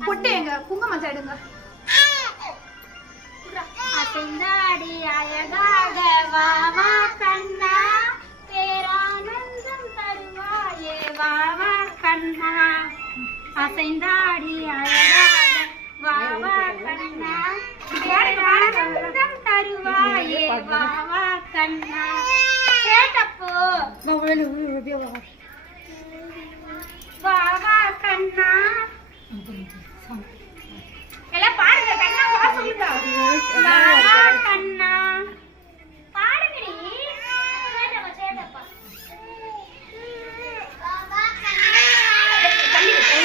பொட்டு எங்க குங்குமம் தேடுங்க அசைந்தாடி அழகாக வாவா கண்ணா பேரானந்தம் தருவாயே வாவா கண்ணா அசைந்தாடி அழகாக வாவா கண்ணா பேரானந்தம் தருவாயே வாவா கண்ணா கேட்டப்போ வாவா கண்ணா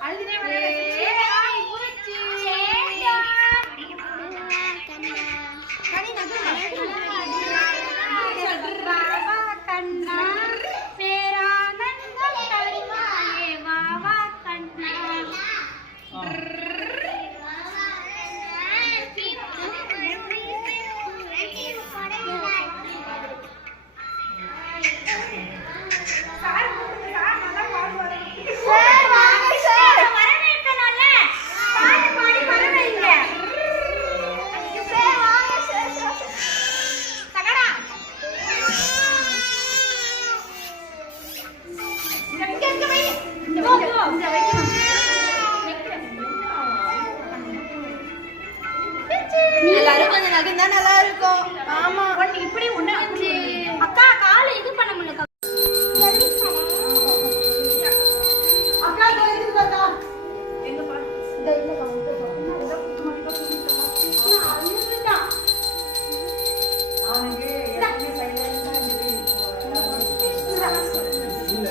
காவி நகர்ந்தா நல்லா இருக்கும் ஆமா. ஒண்ணு இப்படி ஒண்ணு அக்கா காலை இது பண்ண முடியல. இல்ல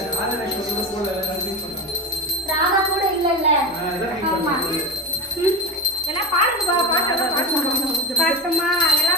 ராதா கூட இல்லல்ல. ஆமா Baju.